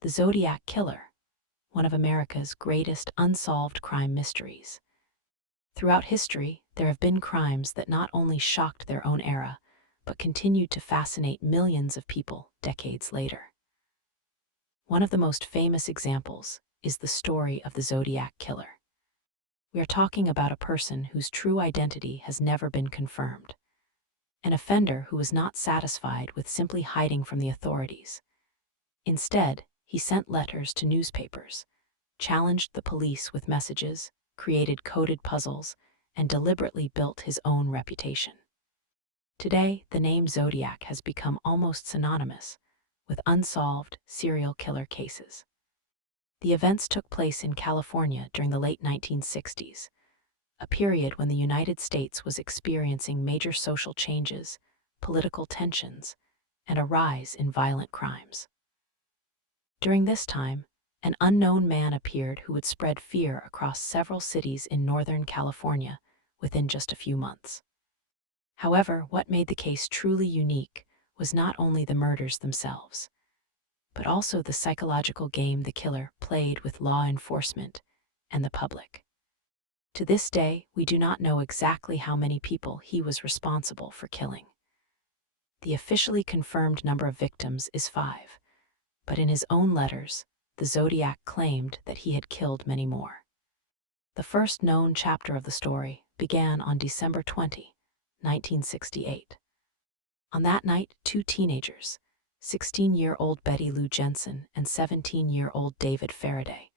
The Zodiac Killer, one of America's greatest unsolved crime mysteries. Throughout history, there have been crimes that not only shocked their own era, but continued to fascinate millions of people decades later. One of the most famous examples is the story of the Zodiac Killer. We are talking about a person whose true identity has never been confirmed, an offender who was not satisfied with simply hiding from the authorities. Instead, he sent letters to newspapers, challenged the police with messages, created coded puzzles, and deliberately built his own reputation. Today, the name Zodiac has become almost synonymous with unsolved serial killer cases. The events took place in California during the late 1960s, a period when the United States was experiencing major social changes, political tensions, and a rise in violent crimes. During this time, an unknown man appeared who would spread fear across several cities in Northern California within just a few months. However, what made the case truly unique was not only the murders themselves, but also the psychological game the killer played with law enforcement and the public. To this day, we do not know exactly how many people he was responsible for killing. The officially confirmed number of victims is 5, but in his own letters, the Zodiac claimed that he had killed many more. The first known chapter of the story began on December 20, 1968. On that night, 2 teenagers, 16-year-old Betty Lou Jensen and 17-year-old David Faraday,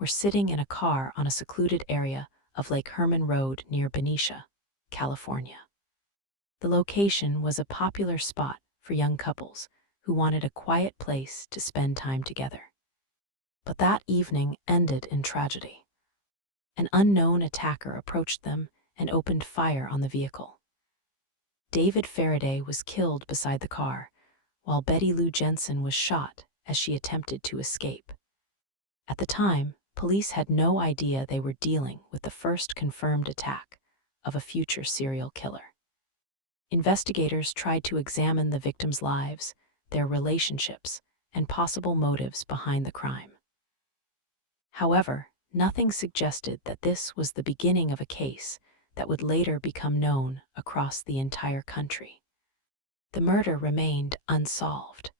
were sitting in a car on a secluded area of Lake Herman Road near Berryessa, California. The location was a popular spot for young couples who wanted a quiet place to spend time together. But that evening ended in tragedy. An unknown attacker approached them and opened fire on the vehicle. David Faraday was killed beside the car, while Betty Lou Jensen was shot as she attempted to escape. At the time, police had no idea they were dealing with the first confirmed attack of a future serial killer. Investigators tried to examine the victims' lives, their relationships, and possible motives behind the crime. However, nothing suggested that this was the beginning of a case that would later become known across the entire country. The murder remained unsolved.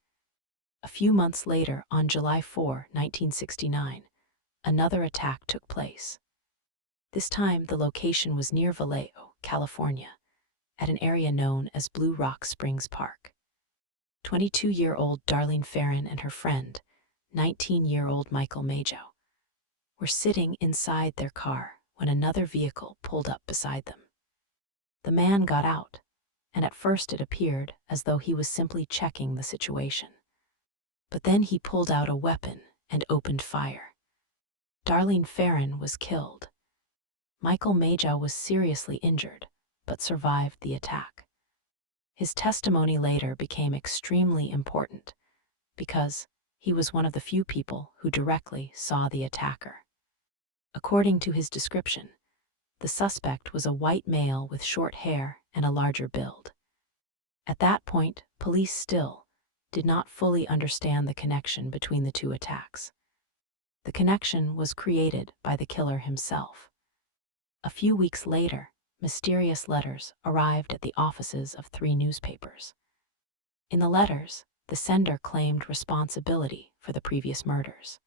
A few months later, on July 4, 1969, another attack took place. This time, the location was near Vallejo, California, at an area known as Blue Rock Springs Park. 22-year-old Darlene Ferrin and her friend, 19-year-old Michael Majo, were sitting inside their car when another vehicle pulled up beside them. The man got out, and at first it appeared as though he was simply checking the situation. But then he pulled out a weapon and opened fire. Darlene Ferrin was killed. Michael Majo was seriously injured, but survived the attack. His testimony later became extremely important because he was one of the few people who directly saw the attacker. According to his description, the suspect was a white male with short hair and a larger build. At that point, police still did not fully understand the connection between the two attacks. The connection was created by the killer himself. A few weeks later, mysterious letters arrived at the offices of 3 newspapers. In the letters, the sender claimed responsibility for the previous murders.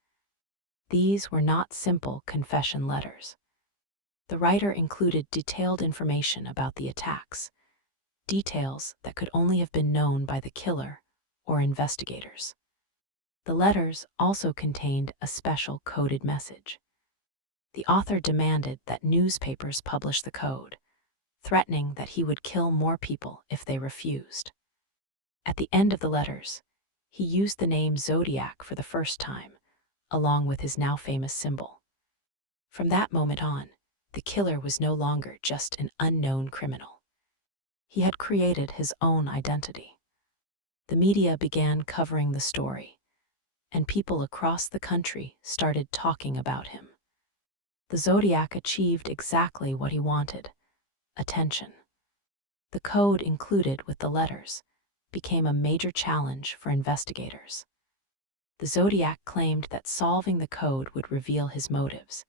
These were not simple confession letters. The writer included detailed information about the attacks, details that could only have been known by the killer or investigators. The letters also contained a special coded message. The author demanded that newspapers publish the code, threatening that he would kill more people if they refused. At the end of the letters, he used the name Zodiac for the first time, along with his now famous symbol. From that moment on, the killer was no longer just an unknown criminal. He had created his own identity. The media began covering the story, and people across the country started talking about him. The Zodiac achieved exactly what he wanted: attention. The code included with the letters became a major challenge for investigators. The Zodiac claimed that solving the code would reveal his motives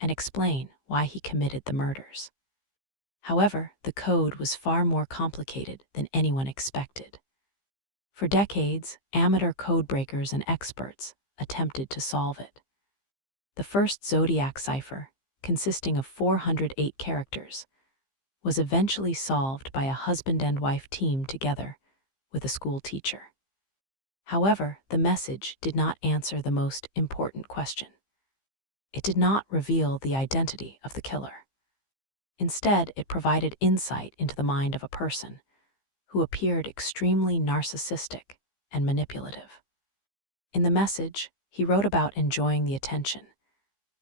and explain why he committed the murders. However, the code was far more complicated than anyone expected. For decades, amateur codebreakers and experts attempted to solve it. The first Zodiac cipher, consisting of 408 characters, was eventually solved by a husband and wife team together with a school teacher. However, the message did not answer the most important question. It did not reveal the identity of the killer. Instead, it provided insight into the mind of a person who appeared extremely narcissistic and manipulative. In the message, he wrote about enjoying the attention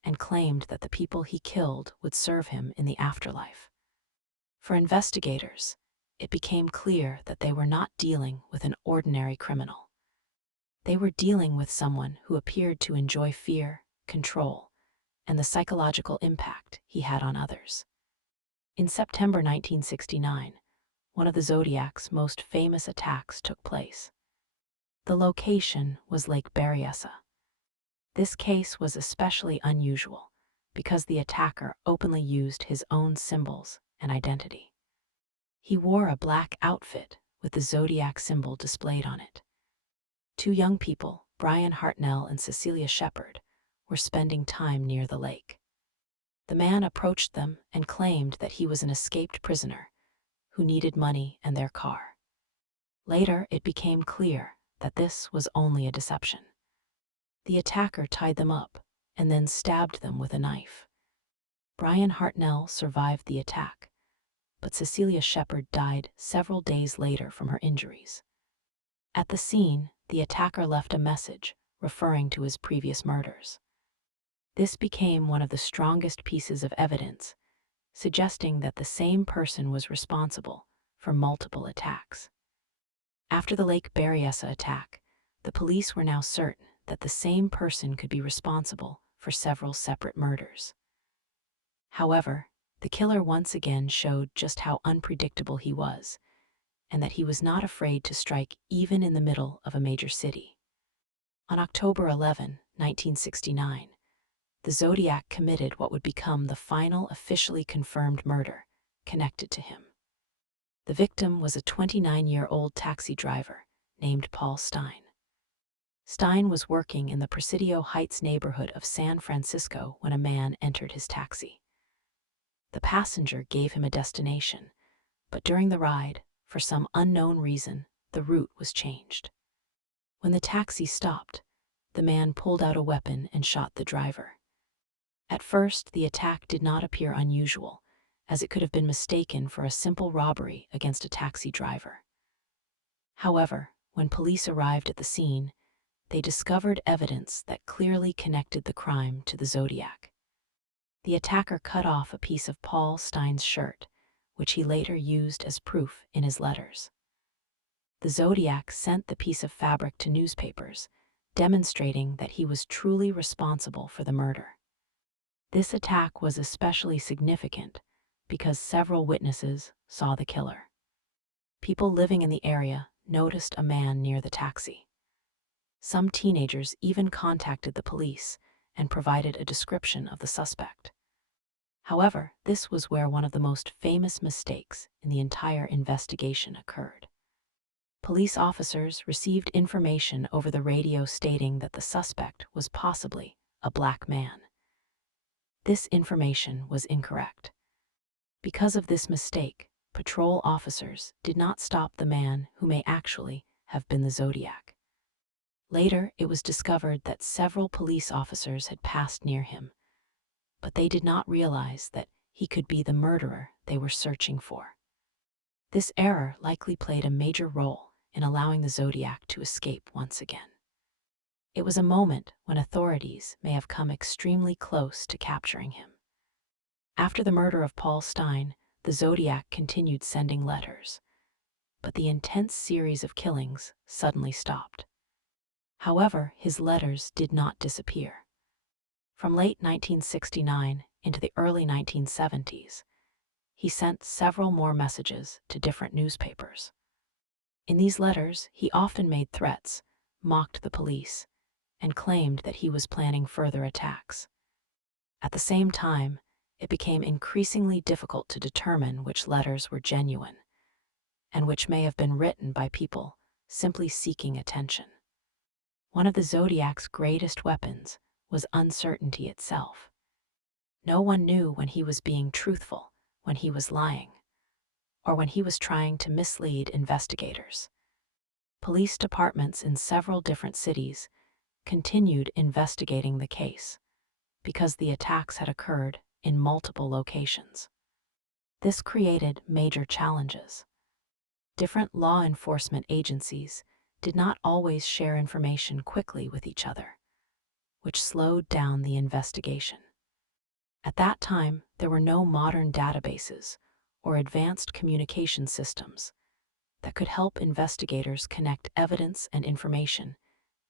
and claimed that the people he killed would serve him in the afterlife. For investigators, it became clear that they were not dealing with an ordinary criminal. They were dealing with someone who appeared to enjoy fear, control, and the psychological impact he had on others. In September 1969, one of the Zodiac's most famous attacks took place. The location was Lake Berryessa. This case was especially unusual because the attacker openly used his own symbols and identity. He wore a black outfit with the Zodiac symbol displayed on it. Two young people, Brian Hartnell and Cecilia Shepard, were spending time near the lake. The man approached them and claimed that he was an escaped prisoner who needed money and their car. Later, it became clear that this was only a deception. The attacker tied them up and then stabbed them with a knife. Brian Hartnell survived the attack, but Cecilia Shepard died several days later from her injuries. At the scene, the attacker left a message referring to his previous murders. This became one of the strongest pieces of evidence, suggesting that the same person was responsible for multiple attacks. After the Lake Berryessa attack, the police were now certain that the same person could be responsible for several separate murders. However, the killer once again showed just how unpredictable he was, and that he was not afraid to strike even in the middle of a major city. On October 11, 1969, the Zodiac committed what would become the final officially confirmed murder connected to him. The victim was a 29-year-old taxi driver named Paul Stine. Stine was working in the Presidio Heights neighborhood of San Francisco when a man entered his taxi. The passenger gave him a destination, but during the ride, for some unknown reason, the route was changed. When the taxi stopped, the man pulled out a weapon and shot the driver. At first, the attack did not appear unusual, as it could have been mistaken for a simple robbery against a taxi driver. However, when police arrived at the scene, they discovered evidence that clearly connected the crime to the Zodiac. The attacker cut off a piece of Paul Stine's shirt, which he later used as proof in his letters. The Zodiac sent the piece of fabric to newspapers, demonstrating that he was truly responsible for the murder. This attack was especially significant because several witnesses saw the killer. People living in the area noticed a man near the taxi. Some teenagers even contacted the police and provided a description of the suspect. However, this was where one of the most famous mistakes in the entire investigation occurred. Police officers received information over the radio stating that the suspect was possibly a black man. This information was incorrect. Because of this mistake, patrol officers did not stop the man who may actually have been the Zodiac. Later, it was discovered that several police officers had passed near him, but they did not realize that he could be the murderer they were searching for. This error likely played a major role in allowing the Zodiac to escape once again. It was a moment when authorities may have come extremely close to capturing him. After the murder of Paul Stine, the Zodiac continued sending letters, but the intense series of killings suddenly stopped. However, his letters did not disappear. From late 1969 into the early 1970s, he sent several more messages to different newspapers. In these letters, he often made threats, mocked the police, and claimed that he was planning further attacks. At the same time, it became increasingly difficult to determine which letters were genuine and which may have been written by people simply seeking attention. One of the Zodiac's greatest weapons was uncertainty itself. No one knew when he was being truthful, when he was lying, or when he was trying to mislead investigators. Police departments in several different cities continued investigating the case because the attacks had occurred in multiple locations. This created major challenges. Different law enforcement agencies did not always share information quickly with each other, which slowed down the investigation. At that time, there were no modern databases or advanced communication systems that could help investigators connect evidence and information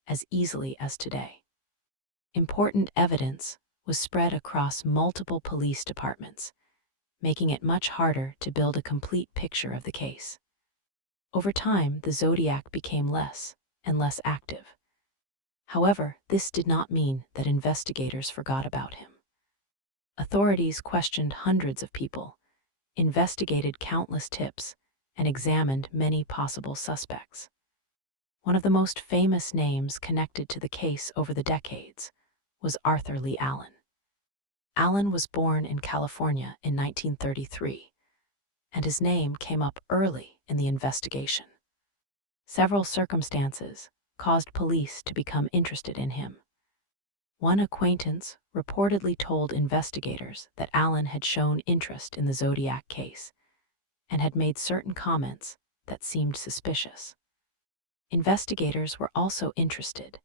as easily as today. Important evidence was spread across multiple police departments, making it much harder to build a complete picture of the case. Over time, the Zodiac became less and less active. However, this did not mean that investigators forgot about him. Authorities questioned hundreds of people, investigated countless tips, and examined many possible suspects. One of the most famous names connected to the case over the decades was Arthur Leigh Allen. Allen was born in California in 1933, and his name came up early in the investigation. Several circumstances caused police to become interested in him. One acquaintance reportedly told investigators that Allen had shown interest in the Zodiac case and had made certain comments that seemed suspicious. Investigators were also interested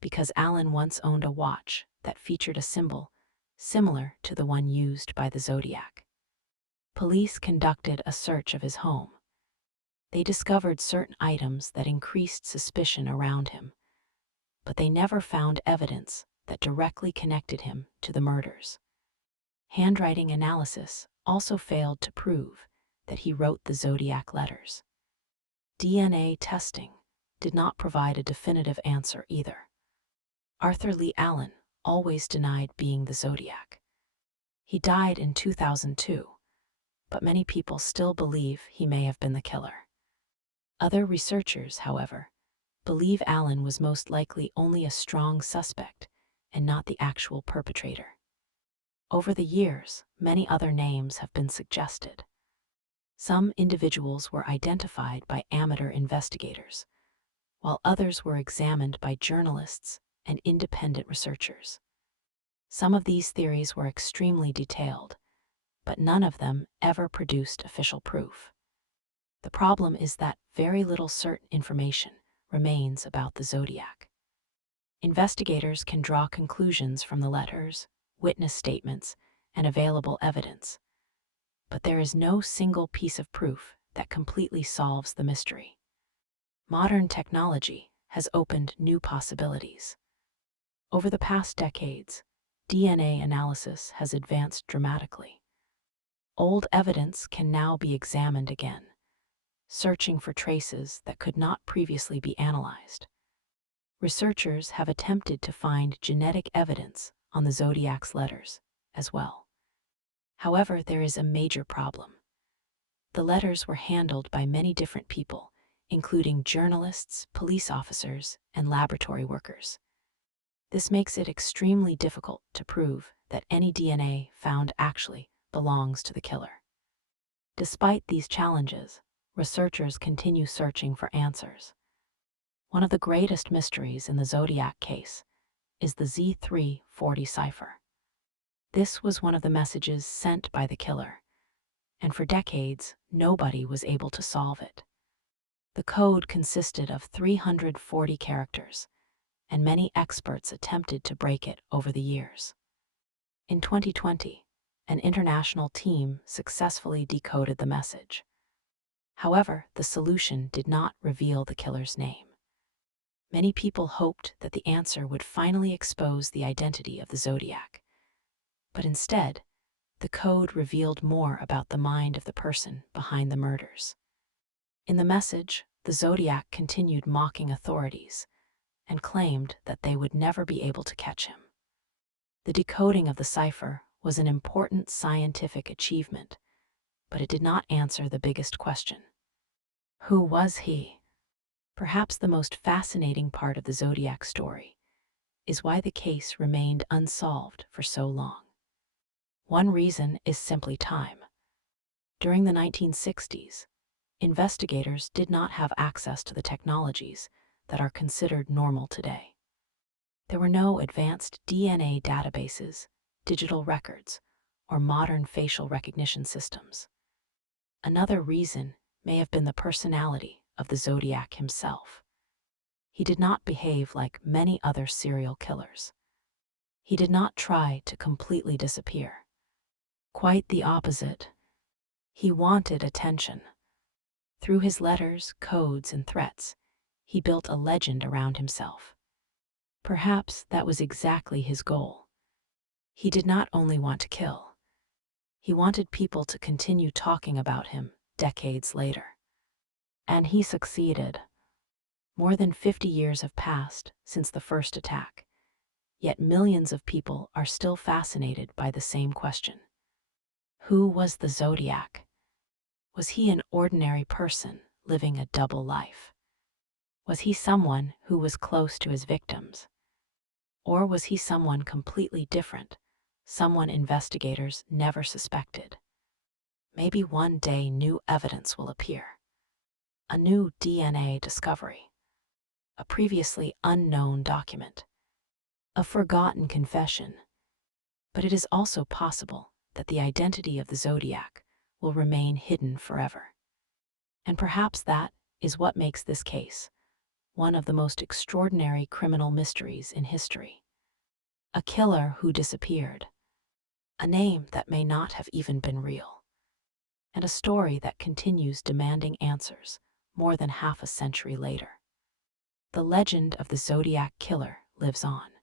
because Allen once owned a watch that featured a symbol similar to the one used by the Zodiac. Police conducted a search of his home. They discovered certain items that increased suspicion around him, but they never found evidence that directly connected him to the murders. Handwriting analysis also failed to prove that he wrote the Zodiac letters. DNA testing did not provide a definitive answer either. Arthur Leigh Allen always denied being the Zodiac. He died in 2002, but many people still believe he may have been the killer. Other researchers, however, believe Allen was most likely only a strong suspect and not the actual perpetrator. Over the years, many other names have been suggested. Some individuals were identified by amateur investigators, while others were examined by journalists and independent researchers. Some of these theories were extremely detailed, but none of them ever produced official proof. The problem is that very little certain information remains about the Zodiac. Investigators can draw conclusions from the letters, witness statements, and available evidence, but there is no single piece of proof that completely solves the mystery. Modern technology has opened new possibilities. Over the past decades, DNA analysis has advanced dramatically. Old evidence can now be examined again, searching for traces that could not previously be analyzed. Researchers have attempted to find genetic evidence on the Zodiac's letters as well. However, there is a major problem. The letters were handled by many different people, including journalists, police officers, and laboratory workers. This makes it extremely difficult to prove that any DNA found actually belongs to the killer. Despite these challenges, researchers continue searching for answers. One of the greatest mysteries in the Zodiac case is the Z340 cipher. This was one of the messages sent by the killer, and for decades, nobody was able to solve it. The code consisted of 340 characters, and many experts attempted to break it over the years. In 2020, an international team successfully decoded the message. However, the solution did not reveal the killer's name. Many people hoped that the answer would finally expose the identity of the Zodiac. But instead, the code revealed more about the mind of the person behind the murders. In the message, the Zodiac continued mocking authorities, and claimed that they would never be able to catch him. The decoding of the cipher was an important scientific achievement, but it did not answer the biggest question. Who was he? Perhaps the most fascinating part of the Zodiac story is why the case remained unsolved for so long. One reason is simply time. During the 1960s, investigators did not have access to the technologies that are considered normal today. There were no advanced DNA databases, digital records, or modern facial recognition systems. Another reason may have been the personality of the Zodiac himself. He did not behave like many other serial killers. He did not try to completely disappear. Quite the opposite. He wanted attention. Through his letters, codes, and threats, he built a legend around himself. Perhaps that was exactly his goal. He did not only want to kill. He wanted people to continue talking about him decades later. And he succeeded. More than 50 years have passed since the first attack, yet millions of people are still fascinated by the same question. Who was the Zodiac? Was he an ordinary person living a double life? Was he someone who was close to his victims? Or was he someone completely different, someone investigators never suspected? Maybe one day new evidence will appear. A new DNA discovery. A previously unknown document. A forgotten confession. But it is also possible that the identity of the Zodiac will remain hidden forever. And perhaps that is what makes this case one of the most extraordinary criminal mysteries in history. A killer who disappeared. A name that may not have even been real. And a story that continues demanding answers more than half a century later. The legend of the Zodiac Killer lives on.